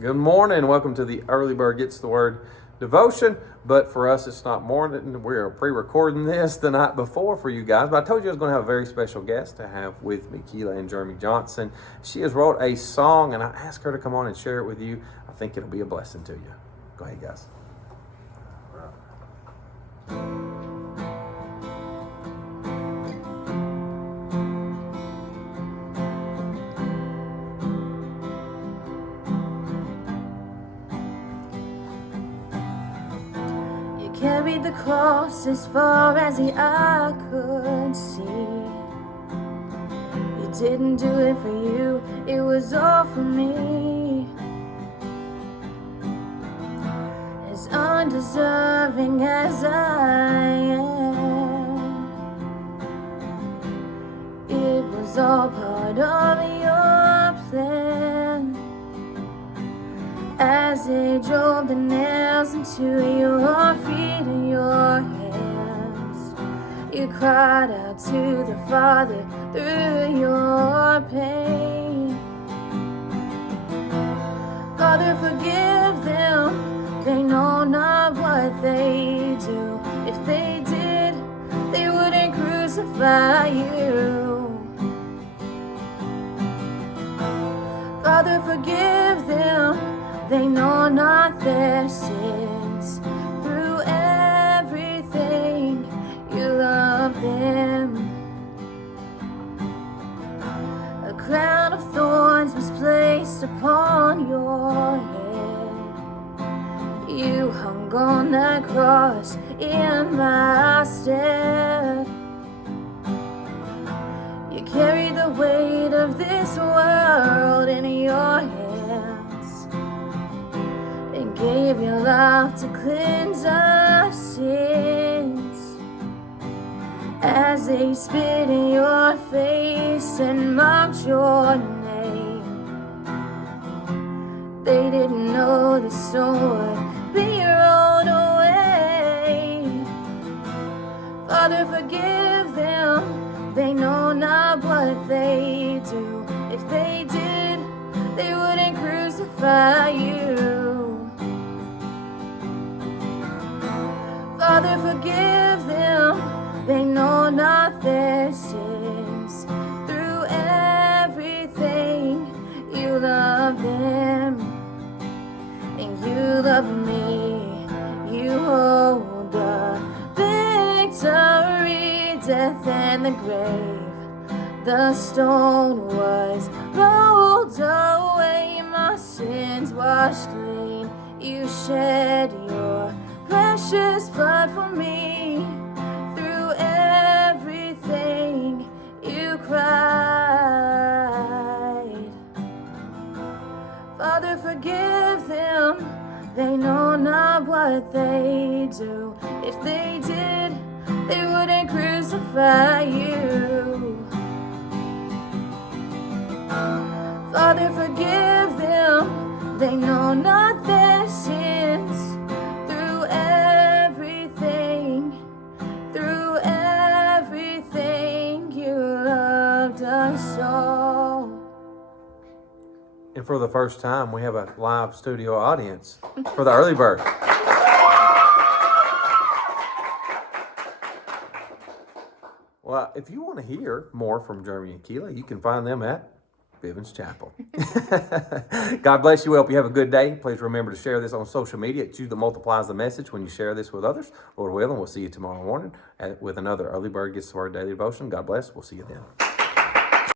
Good morning. Welcome to the Early Bird Gets the Word devotion. But for us, it's not morning. We're pre-recording this the night before for you guys. But I told you I was going to have a very special guest to have with me, Keela and Jeremy Johnson. She has wrote a song, and I asked her to come on and share it with you. I think it'll be a blessing to you. Go ahead, guys. Carried the cross as far as the eye could see. You didn't do it for you, it was all for me. As undeserving as I am, it was all part of your plan. As they drove the nails into your feet and your hands, you cried out to the Father through your pain. Father, forgive them, they know not what they do. If they did, they wouldn't crucify you. Father, forgive them, they know not their sins. Through everything, you love them. A crown of thorns was placed upon your head. You hung on that cross in my stead. You carried the weight of this world in your hands. Gave your life to cleanse our sins. As they spit in your face and mocked your name, they didn't know the sword be rolled away. Father, forgive them, they know not what they do. If they did, they wouldn't crucify you. Father, forgive them, they know not their sins. Through everything, you love them, and you love me. You hold the victory, death and the grave. The stone was rolled away, my sins washed clean. You shed your precious blood for me. Through everything, you cried. Father, forgive them, they know not what they do. If they did, they wouldn't crucify you. Father, forgive them, they know not their sins. Through everything, you loved us all. And for the first time, we have a live studio audience for the Early Bird. Well, if you want to hear more from Jeremy and Keela, you can find them at Bivens Chapel. God bless you. Well, hope you have a good day. Please remember to share this on social media. It's you that multiplies the message when you share this with others. Lord willing, we'll see you tomorrow morning with another Early Bird Gets the Word Daily Devotion. God bless. We'll see you then.